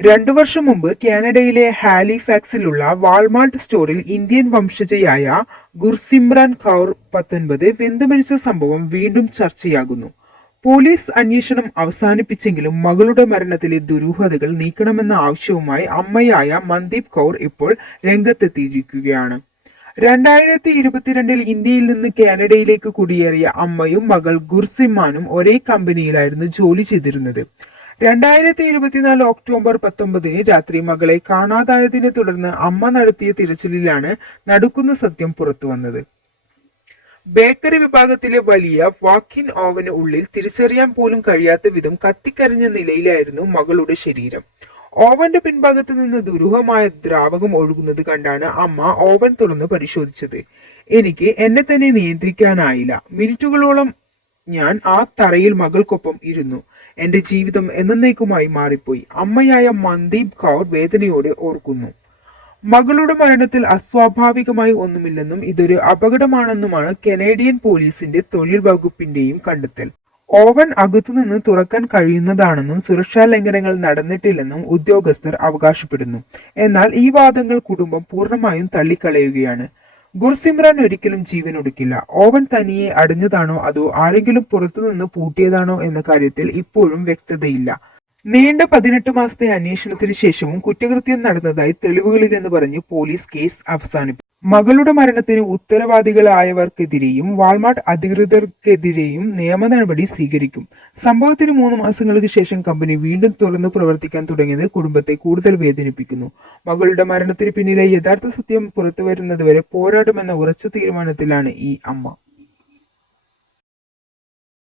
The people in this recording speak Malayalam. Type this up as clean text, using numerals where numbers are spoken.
2 വർഷം മുമ്പ് കാനഡയിലെ ഹാലിഫാക്സിലുള്ള വാൾമാർട്ട് സ്റ്റോറിൽ ഇന്ത്യൻ വംശജയായ ഗുർസിമ്രാൻ കൗർ 19 വെന്തുമരിച്ച സംഭവം വീണ്ടും ചർച്ചയാകുന്നു. പോലീസ് അന്വേഷണം അവസാനിപ്പിച്ചെങ്കിലും മകളുടെ മരണത്തിലെ ദുരൂഹതകൾ നീക്കണമെന്ന ആവശ്യവുമായി അമ്മയായ മന്ദീപ് കൗർ ഇപ്പോൾ രംഗത്തെത്തിയിരിക്കുകയാണ്. 2022 ഇന്ത്യയിൽ നിന്ന് കാനഡയിലേക്ക് കുടിയേറിയ അമ്മയും മകൾ ഗുർസിമ്മാനും ഒരേ കമ്പനിയിലായിരുന്നു ജോലി ചെയ്തിരുന്നത്. 2024 ഒക്ടോബർ 19 രാത്രി മകളെ കാണാതായതിനെ തുടർന്ന് അമ്മ നടത്തിയ തിരച്ചിലിലാണ് നടുക്കുന്ന സത്യം പുറത്തുവന്നത്. ബേക്കറി വിഭാഗത്തിലെ വലിയ വാക്കിൻ ഓവന് ഉള്ളിൽ തിരിച്ചറിയാൻ പോലും കഴിയാത്ത വിധം കത്തിക്കരിഞ്ഞ നിലയിലായിരുന്നു മകളുടെ ശരീരം. ഓവന്റെ പിൻഭാഗത്ത് നിന്ന് ദുരൂഹമായ ദ്രാവകം ഒഴുകുന്നത് കണ്ടാണ് അമ്മ ഓവൻ തുറന്ന് പരിശോധിച്ചത്. എനിക്ക് എന്നെ തന്നെ നിയന്ത്രിക്കാനായില്ല. മിനിറ്റുകളോളം ഞാൻ ആ തറയിൽ മകൾക്കൊപ്പം ഇരുന്നു. എന്റെ ജീവിതം എന്നേക്കുമായി മാറിപ്പോയി. അമ്മയായ മന്ദീപ് കൗർ വേദനയോടെ ഓർക്കുന്നു. മകളുടെ മരണത്തിൽ അസ്വാഭാവികമായി ഒന്നുമില്ലെന്നും ഇതൊരു അപകടമാണെന്നുമാണ് കനേഡിയൻ പോലീസിന്റെ തൊഴിൽ വകുപ്പിന്റെയും കണ്ടെത്തൽ. ഓവൻ അകത്തുനിന്ന് തുറക്കാൻ കഴിയുന്നതാണെന്നും സുരക്ഷാ ലംഘനങ്ങൾ നടന്നിട്ടില്ലെന്നും ഉദ്യോഗസ്ഥർ അവകാശപ്പെടുന്നു. എന്നാൽ ഈ വാദങ്ങൾ കുടുംബം പൂർണ്ണമായും തള്ളിക്കളയുകയാണ്. ഗുർസിമ്രാൻ ഒരിക്കലും ജീവനൊടുക്കില്ല. ഓവൻ തനിയെ അടഞ്ഞതാണോ അതോ ആരെങ്കിലും പുറത്തുനിന്ന് പൂട്ടിയതാണോ എന്ന കാര്യത്തിൽ ഇപ്പോഴും വ്യക്തതയില്ല. നീണ്ട 18 മാസത്തെ അന്വേഷണത്തിന് ശേഷവും കുറ്റകൃത്യം നടന്നതായി തെളിവുകളില്ലെന്ന് പറഞ്ഞ് പോലീസ് കേസ് അവസാനിപ്പിച്ചു. മകളുടെ മരണത്തിന് ഉത്തരവാദികളായവർക്കെതിരെയും വാൾമാർട്ട് അധികൃതർക്കെതിരെയും നിയമ നടപടി സ്വീകരിക്കും. സംഭവത്തിന് 3 മാസങ്ങൾക്ക് ശേഷം കമ്പനി വീണ്ടും തുറന്നു പ്രവർത്തിക്കാൻ തുടങ്ങിയത് കുടുംബത്തെ കൂടുതൽ വേദനിപ്പിക്കുന്നു. മകളുടെ മരണത്തിന് പിന്നിലെ യഥാർത്ഥ സത്യം പുറത്തുവരുന്നതുവരെ പോരാടുമെന്ന ഉറച്ച തീരുമാനത്തിലാണ് ഈ അമ്മ.